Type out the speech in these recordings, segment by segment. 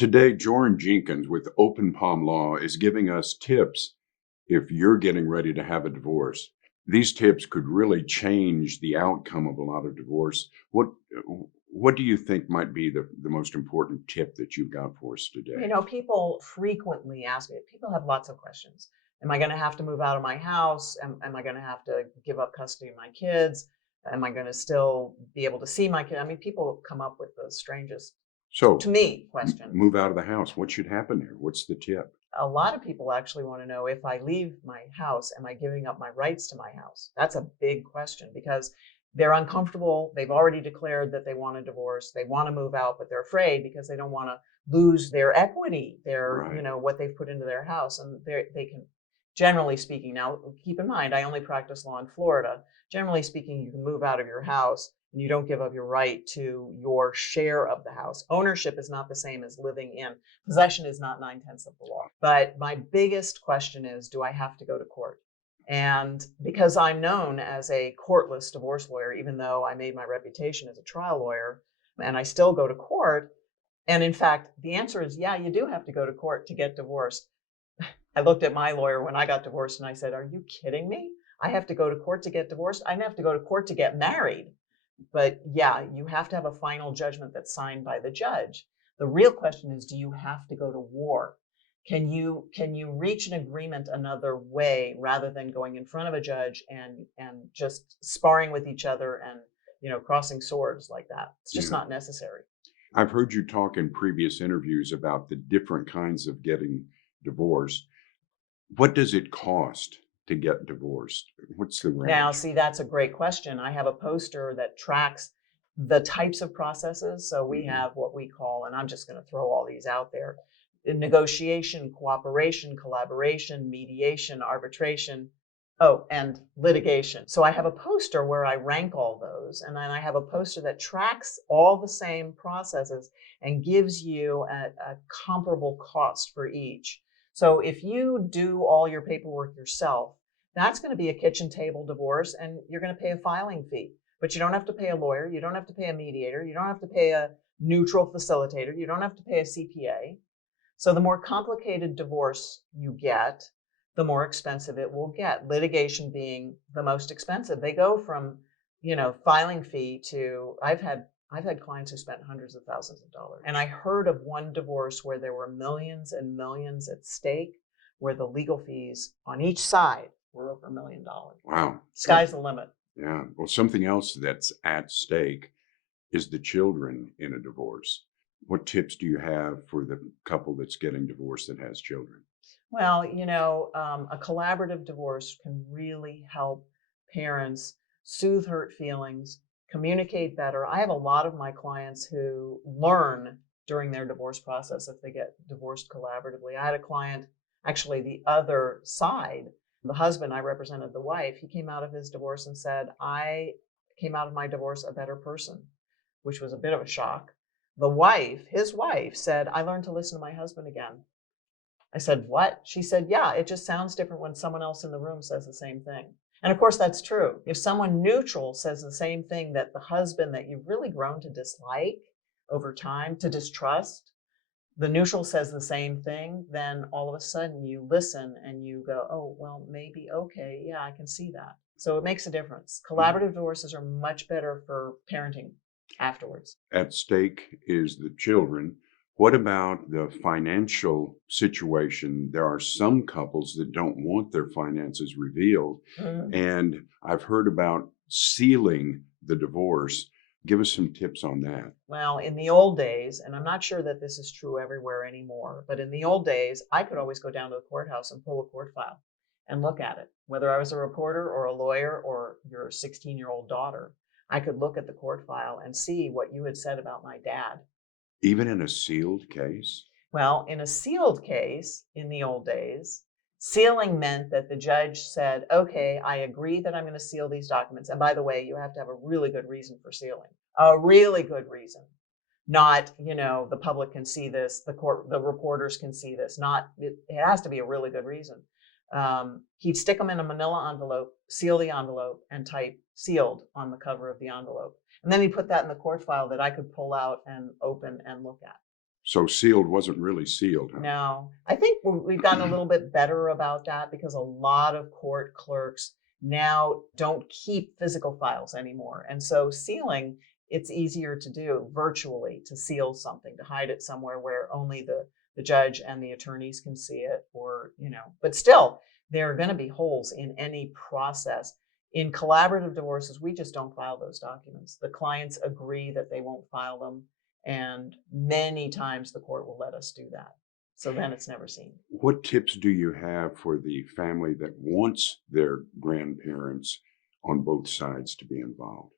Today, Joryn Jenkins with Open Palm Law is giving us tips if you're getting ready to have a divorce. These tips could really change the outcome of a lot of divorce. What do you think might be the most important tip that you've got for us You today? know, people frequently ask me, people have lots of questions. Am I going to have to move out of my house? Am I going to have to give up custody of my kids? Am I going to still be able to see my kid? I mean, people come up with the strangest, to So, me, questions. move out of the house. What should happen there? What's the tip? A lot of people actually want to know, if I leave my house, am I giving up my rights to my house? That's a big question because they're uncomfortable. They've already declared that they want a divorce. They want to move out, but they're afraid because they don't want to lose their equity, Right. what they've put into their house. And they can, generally speaking, now keep in mind, I only practice law in Florida. Generally speaking, you can move out of your house and you don't give up your right to your share of the house. Ownership is not the same as living in. Possession is not 9/10 of the law. But my biggest question is, do I have to go to court? And because I'm known as a courtless divorce lawyer, even though I made my reputation as a trial lawyer, and I still go to court. And in fact, the answer is, yeah, you do have to go to court to get divorced. I looked at my lawyer when I got divorced and I said, are you kidding me? I have to go to court to get divorced. I have to go to court to get married. But yeah, you have to have a final judgment that's signed by the judge. The real question is, do you have to go to war? Can you reach an agreement another way rather than going in front of a judge and just sparring with each other and crossing swords like that? It's just Yeah. not necessary. I've heard you talk in previous interviews about the different kinds of getting divorced. What does it cost to get divorced? What's the Now, range? see, that's a great question. I have a poster that tracks the types of processes. So we Mhm. have what we call, and I'm just going to throw all these out there: negotiation, cooperation, collaboration, mediation, arbitration, oh, and litigation. So I have a poster where I rank all those, and then I have a poster that tracks all the same processes and gives you a comparable cost for each. So if you do all your paperwork yourself, that's going to be a kitchen table divorce, and you're going to pay a filing fee. But you don't have to pay a lawyer. You don't have to pay a mediator. You don't have to pay a neutral facilitator. You don't have to pay a CPA. So the more complicated divorce you get, the more expensive it will get. Litigation being the most expensive. They go from, filing fee to I've had clients who spent hundreds of thousands of dollars. And I heard of one divorce where there were millions and millions at stake, where the legal fees on each side were over $1 million. Wow. Sky's the limit. Yeah. Well, something else that's at stake is the children in a divorce. What tips do you have for the couple that's getting divorced that has children? Well, a collaborative divorce can really help parents soothe hurt feelings, communicate better. I have a lot of my clients who learn during their divorce process if they get divorced collaboratively. I had a client, actually, the other side, the husband, I represented the wife. He came out of his divorce and said, I came out of my divorce a better person, which was a bit of a shock. His wife said, I learned to listen to my husband again. I said, what? She said, yeah, it just sounds different when someone else in the room says the same thing. And of course, that's true. If someone neutral says the same thing that the husband that you've really grown to dislike over time, to distrust, the neutral says the same thing, then all of a sudden you listen and you go, oh, well, maybe, okay, yeah, I can see that. So it makes a difference. Mhm. Collaborative divorces are much better for parenting afterwards. At stake is the children. What about the financial situation? There are some couples that don't want their finances revealed. Mm. And I've heard about sealing the divorce. Give us some tips on that. Well, in the old days, and I'm not sure that this is true everywhere anymore, but in the old days, I could always go down to the courthouse and pull a court file and look at it. Whether I was a reporter or a lawyer or your 16-year-old daughter, I could look at the court file and see what you had said about my dad. Even in a sealed case? Well, in a sealed case in the old days, sealing meant that the judge said, okay, I agree that I'm going to seal these documents. And by the way, you have to have a really good reason for sealing, a really good reason. Not, the public can see this, the reporters can see this. Not, it has to be a really good reason. He'd stick them in a manila envelope, seal the envelope, and type sealed on the cover of the envelope. And then he'd put that in the court file that I could pull out and open and look at. So sealed wasn't really sealed, huh? No, I think we've gotten a little bit better about that because a lot of court clerks now don't keep physical files anymore. And so sealing, it's easier to do virtually, to seal something, to hide it somewhere where only the judge and the attorneys can see it, or, but still, there are going to be holes in any process. In collaborative divorces, we just don't file those documents. The clients agree that they won't file them. And many times the court will let us do that. So then it's never seen. What tips do you have for the family that wants their grandparents on both sides to be involved?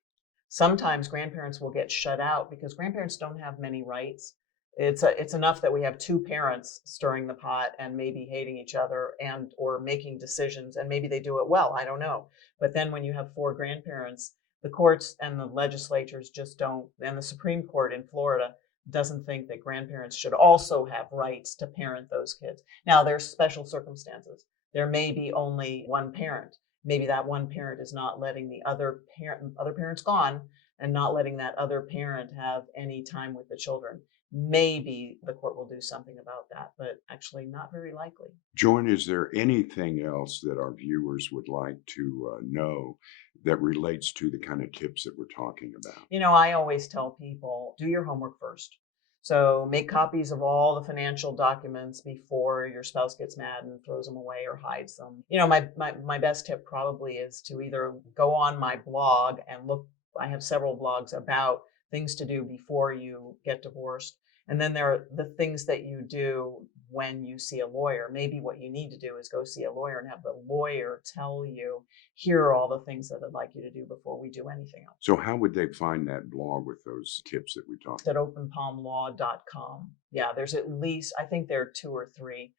Sometimes grandparents will get shut out because grandparents don't have many rights. It's enough that we have two parents stirring the pot and maybe hating each other and or making decisions, and maybe they do it well, I don't know. But then when you have four grandparents, the courts and the legislatures just don't, and the Supreme Court in Florida doesn't think that grandparents should also have rights to parent those kids. Now, there's special circumstances. There may be only one parent. Maybe that one parent is not letting the other parent's gone, and not letting that other parent have any time with the children. Maybe the court will do something about that, but actually not very likely. Joryn, is there anything else that our viewers would like to know that relates to the kind of tips that we're talking about? I always tell people, do your homework first. So make copies of all the financial documents before your spouse gets mad and throws them away or hides them. My best tip probably is to either go on my blog and look. I have several blogs about things to do before you get divorced. And then there are the things that you do when you see a lawyer. Maybe what you need to do is go see a lawyer and have the lawyer tell you, here are all the things that I'd like you to do before we do anything else. So how would they find that blog with those tips that we talked At about? openpalmlaw.com. Yeah, there's at least, I think there are 2 or 3.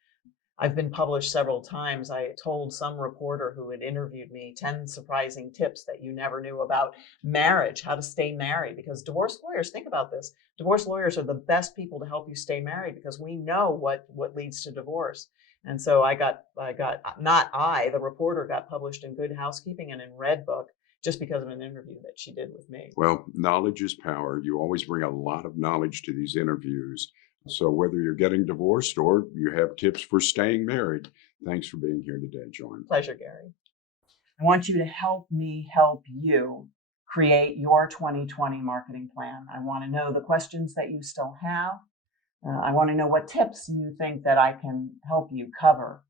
I've been published several times. I told some reporter who had interviewed me 10 surprising tips that you never knew about marriage, how to stay married. Because divorce lawyers, think about this. Divorce lawyers are the best people to help you stay married because we know what leads to divorce. And so the reporter got published in Good Housekeeping and in Redbook just because of an interview that she did with me. Well, knowledge is power. You always bring a lot of knowledge to these interviews. So whether you're getting divorced or you have tips for staying married, thanks for being here today, Joryn. Pleasure, Gary. I want you to help me help you create your 2020 marketing plan. I want to know the questions that you still have. I want to know what tips you think that I can help you cover.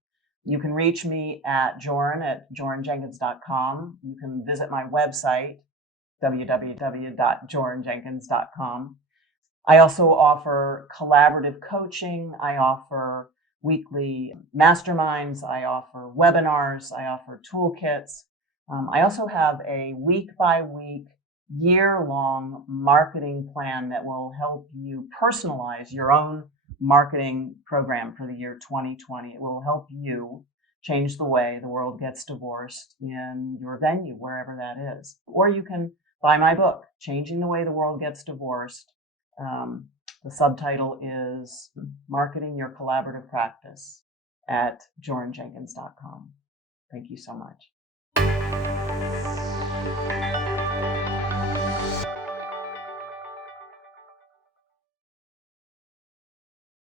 You can reach me at jorynjenkins.com. You can visit my website, www.jorynjenkins.com. I also offer collaborative coaching. I offer weekly masterminds. I offer webinars. I offer toolkits. I also have a week-by-week, year-long marketing plan that will help you personalize your own marketing program for the year 2020. It will help you change the way the world gets divorced in your venue, wherever that is. Or you can buy my book, Changing the Way the World Gets Divorced. The subtitle is Marketing Your Collaborative Practice at jorynjenkins.com. Thank you so much.